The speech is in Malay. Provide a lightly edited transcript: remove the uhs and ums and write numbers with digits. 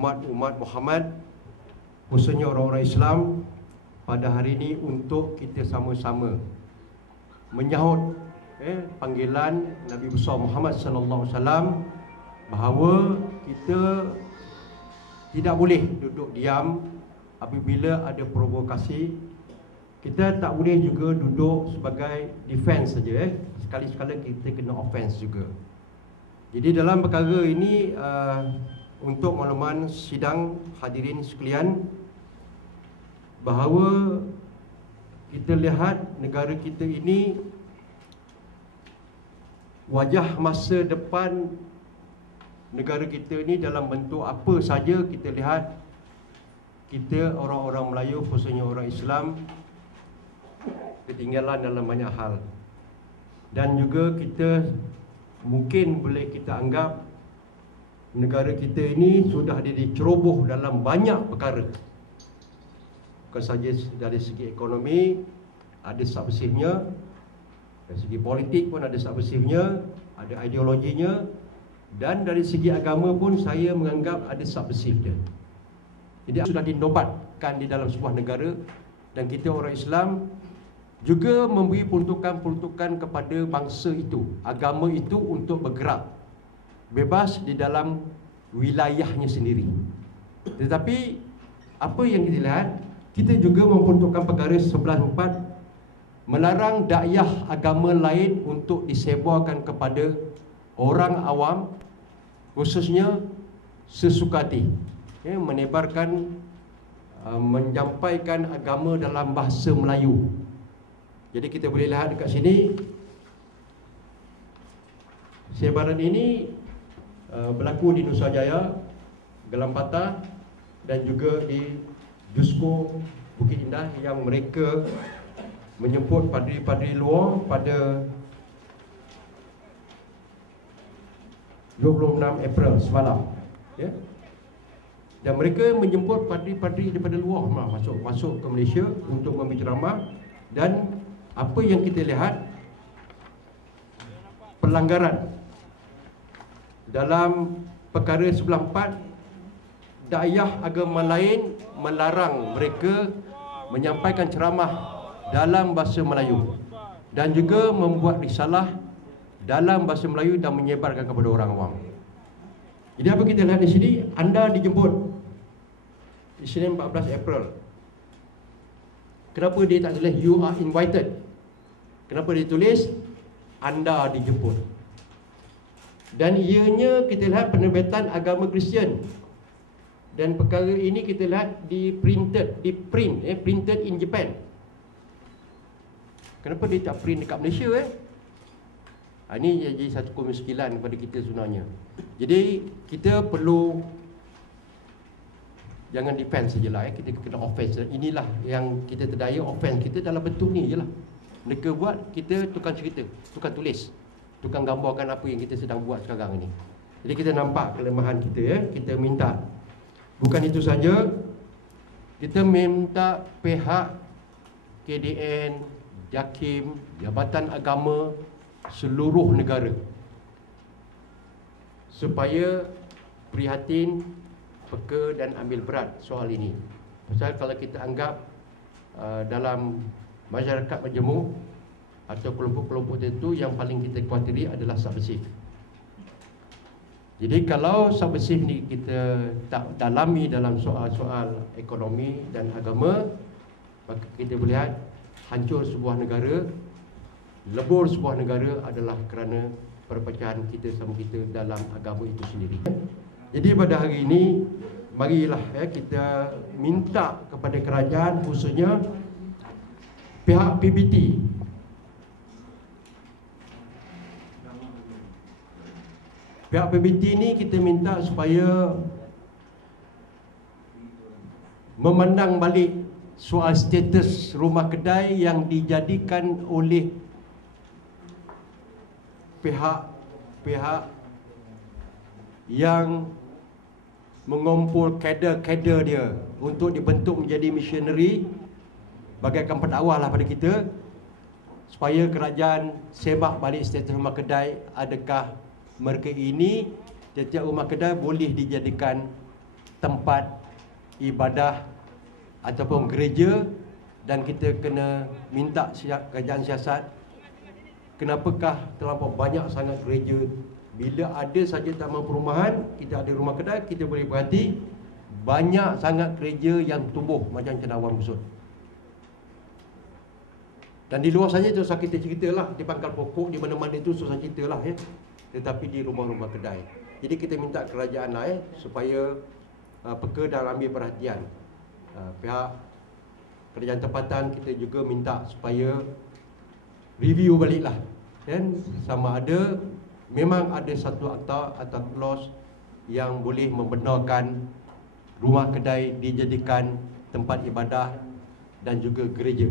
Umat Muhammad, khususnya orang-orang Islam, pada hari ini untuk kita sama-sama menyahut panggilan Nabi besar Muhammad sallallahu alaihi wasallam bahawa kita tidak boleh duduk diam apabila ada provokasi. Kita tak boleh juga duduk sebagai defense saja, sekali-sekala kita kena offense juga. Jadi dalam perkara ini, untuk makluman sidang hadirin sekalian, bahawa kita lihat negara kita ini, wajah masa depan negara kita ini dalam bentuk apa saja kita lihat, kita orang-orang Melayu, khususnya orang Islam, ketinggalan dalam banyak hal. Dan juga kita mungkin boleh kita anggap negara kita ini sudah diceroboh dalam banyak perkara. Bukan saja dari segi ekonomi ada subversifnya, dari segi politik pun ada subversifnya, ada ideologinya, dan dari segi agama pun saya menganggap ada subversif dia. Jadi sudah dinobatkan di dalam sebuah negara, dan kita orang Islam juga memberi peruntukan-peruntukan kepada bangsa itu, agama itu untuk bergerak bebas di dalam wilayahnya sendiri. Tetapi apa yang kita lihat, kita juga memperuntukkan perkara 11.4, melarang dakwah agama lain untuk disebarkan kepada orang awam, khususnya sesuka hati, menebarkan, menyampaikan agama dalam bahasa Melayu. Jadi kita boleh lihat dekat sini, sebaran ini berlaku di Nusajaya, Gelampatah, dan juga di Jusko Bukit Indah, yang mereka menjemput padri-padri luar pada 26 April semalam, ya. Dan mereka menjemput padri-padri daripada luar masuk ke Malaysia untuk memberi ceramah. Dan apa yang kita lihat, pelanggaran dalam perkara 11.4, dakwah agama lain melarang mereka menyampaikan ceramah dalam bahasa Melayu dan juga membuat risalah dalam bahasa Melayu dan menyebarkan kepada orang awam. Jadi apa kita lihat di sini, anda dijemput di sini 14 April. Kenapa dia tak tulis you are invited? Kenapa dia tulis anda dijemput? Dan ianya kita lihat penerbitan agama Kristian. Dan perkara ini kita lihat printed in Japan. Kenapa dia tak print dekat Malaysia? Ini jadi satu kemiskinan kepada kita sebenarnya. Jadi kita perlu jangan defense sajalah, kita kena offense. Inilah yang kita terdaya, offense kita dalam bentuk ni jelah. Mereka buat, kita tukang cerita, tukang tulis, tukang gambarkan apa yang kita sedang buat sekarang ini. Jadi kita nampak kelemahan kita, kita minta. Bukan itu saja, kita minta pihak KDN, JAKIM, Jabatan Agama seluruh negara supaya prihatin, peka dan ambil berat soal ini. Pasal kalau kita anggap dalam masyarakat majmuk atau kelompok-kelompok tertentu, yang paling kita khawatiri adalah subversif. Jadi kalau subversif ni kita tak dalami dalam soal-soal ekonomi dan agama, maka kita boleh lihat hancur sebuah negara, lebur sebuah negara adalah kerana perpecahan kita sama kita dalam agama itu sendiri. Jadi pada hari ini, marilah kita minta kepada kerajaan, khususnya pihak PBT, pihak PBT ni kita minta supaya memandang balik soal status rumah kedai yang dijadikan oleh pihak yang mengumpul kader-kader dia untuk dibentuk menjadi missionary, bagaikan pendakwah lah pada kita, supaya kerajaan semak balik status rumah kedai. Adakah mereka ini, setiap rumah kedai boleh dijadikan tempat ibadah ataupun gereja, dan kita kena minta kerajaan siasat, kenapakah terlampau banyak sangat gereja? Bila ada saja taman perumahan, kita ada rumah kedai, kita boleh perhati banyak sangat gereja yang tumbuh macam cendawan busut. Dan di luar saja tu susah kita ceritalah, di pangkal pokok, di mana-mana itu susah ceritalah ya. Tetapi di rumah-rumah kedai. Jadi kita minta kerajaan lah supaya peka dan ambil perhatian. Pihak kerajaan tempatan kita juga minta supaya review baliklah, kan, sama ada memang ada satu akta atau clause yang boleh membenarkan rumah kedai dijadikan tempat ibadah dan juga gereja.